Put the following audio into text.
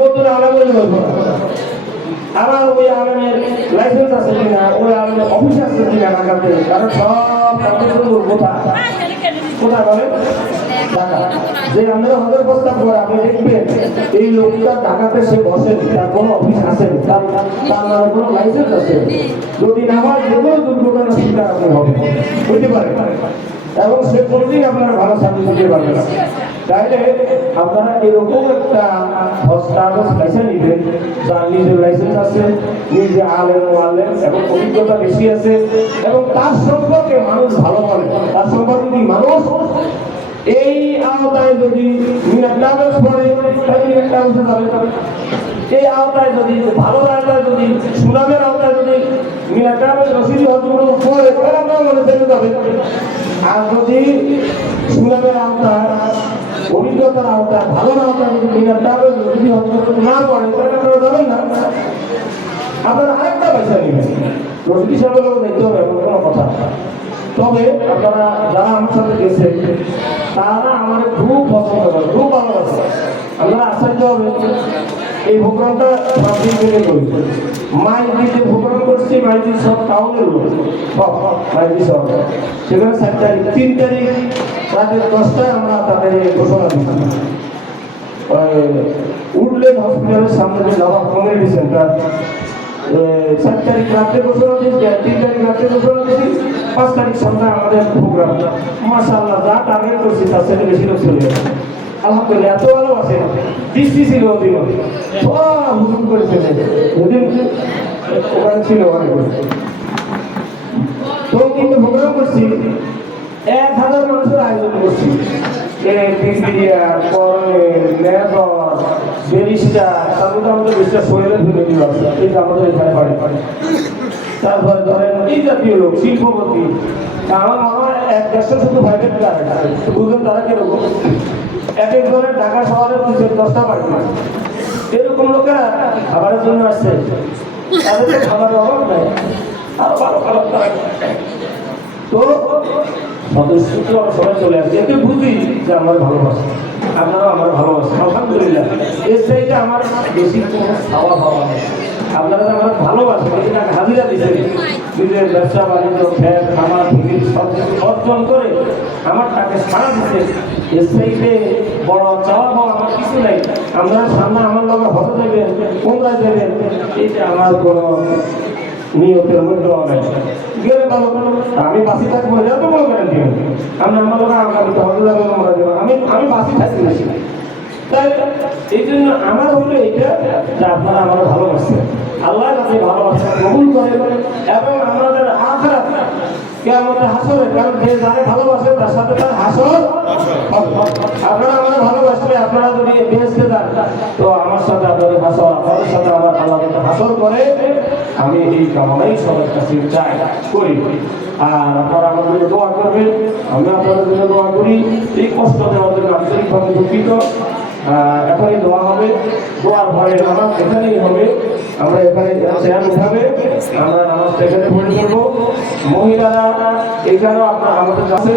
নতুন বলব আমার ওই আলমের লাইসেন্স আছে কিনা, ওই আলমের অফিস আছে কিনা ঢাকাতে, কারণ সব কম্পিউটার কোথায় কোথায় বলেন? যে আমাদের হজের প্রস্তাব করে, আপনি দেখবেন, এই লোকটা ঢাকাতে সে বসেন তার কোনো অফিস আছে তার তার নামে কোনো লাইসেন্স আছে যদি না হয়, যে কোনো দুর্ঘটনার শিকার আপনি হবেন। বুঝতে পারেন? এবং সে কোনোদিন আপনারা ভালো সার্ভিস দিতে পারবে না তাইলে আপনারা এরকম একটা কাগজ লাইসেন্স নিবেন, যার নিজের লাইসেন্স আছে, নিজে আলেন আলেন এবং অভিজ্ঞতা বেশি আছে এবং তার সম্পর্কে মানুষ ভালো বলে। তার সম্পর্কে যদি মানুষ এই আওতায় যদি মিনার পড়ে, তাহলে মিনার এই আওতায় যদি ভালো আওতায় যদি সুনামের আওতায় যদি মিনার ট্রাভেলস রসিদি হজগুলো পড়ে তাহলে আপনারা মনে পেয়ে যাবে আর যদি সুনামের আওতায়, অভিজ্ঞতার আওতায় ভালো আওতায় না পড়ে তাহলে আপনারা যাবেন না। আপনারা আরেকটা পয়সা নেবেন। রসিদি সাহেবের লোক দেখতে হবে কোনো কথা তবে আপনারা যারা আমার সাথে তারা আমার খুব পছন্দ করে খুব ভালোবাসে আপনারা আশ্চর্য হবে এই প্রোগ্রামটা করি মাইজি যে প্রোগ্রাম করছি মাইজি সব টাউনের লোক মাইজি সব। সেখানে সাত তারিখ, তিন তারিখ, রাতে দশটায় আমরা তাদের ঘোষণা দিচ্ছি। উঠলেন হসপিটালের সামনে যে নবাব কমিউনিটি সেন্টার সাত তারিখ রাত্রে ঘোষণা দিয়েছি তিন তারিখ রাত্রে ঘোষণা দিয়েছি পাঁচ তারিখ সন্ধ্যায় আমাদের প্রোগ্রাম মাসাল্লাহ যা টার্গেট করছি, তার থেকে বেশি লোক চলে গেছে আলহামদুলিল্লাহ, এত ভালোবাসে দৃষ্টি ছিল ওদিন সব হুজুম করেছে ওদিন ওখানে ছিল ওখানে তো কিন্তু প্রোগ্রাম করছি, এক হাজার মানুষের আয়োজন করছি। জাতীয় লোক, শিল্পপতি। আমার হয় এক দেড়শো শুধু কার বুঝলেন তারা কীরকম? এক এক ধরনের ঢাকা শহরে দুশো দশটা বাড়ি এরকম লোকেরা খাবারের জন্য আসছে। তাদের খাবারের অভাব নেই। আরও ভালো খাবার তো সদস্য সবাই চলে আসছে। এতে বুঝি যে আমার ভালোবাসে। আপনারাও আমার ভালোবাসেন আলহামদুলিল্লাহ। এর চাইতে আমার বেশি কোনো খাওয়া খাওয়া নেই। আপনারা আমার ভালোবাসেন। টাকা হাজিরা দিচ্ছেন নিজের ব্যবসা, বাণিজ্য খ্যাত আমার ভিড় সব কিছু। অর্জন করে আমার টাকা ছাড়া দিচ্ছে এর বড় চাওয়া পাওয়া আমার কিছু নেই। আপনারা সামনে আমার লগে হতে দেবেন কোনটা দেবেন এটা আমার কোনো নিয়তের মধ্যে অনেক আমি বাসি থাকব, এটা তো মনে করেন কি আমি আমার লোক আগামী হতে যাবে আমরা দেবো। আমি আমি বাসি থাকি বেশি। তাই এই জন্য আমার হলো এটা যে আপনারা আমার ভালোবাসেন। আল্লাহ কাছে ভালোবাসা কবুল করে এবং আমাদের কারণ তার সাথে তার আপনারা আপনারা যদি তো আমার সাথে আপনাদের সাথে আমার করে, আমি এই কামনাই সবার কাছে চাই, করি। আর আপনারা আমাদের দোয়া করবেন, আমি আপনাদের জন্য দোয়া করি। এই কষ্ট দেওয়ার জন্য আন্তরিকভাবে দুঃখিত। আহ, এখনই দোয়া হবে দোয়ার পরে নামাজ এখানেই হবে। আমরা এখানে চেয়ার উঠাবে আমরা নামাজটা এখানে পড়ে পড়ব মহিলারা এখানেও আপনার আমাদের কাছে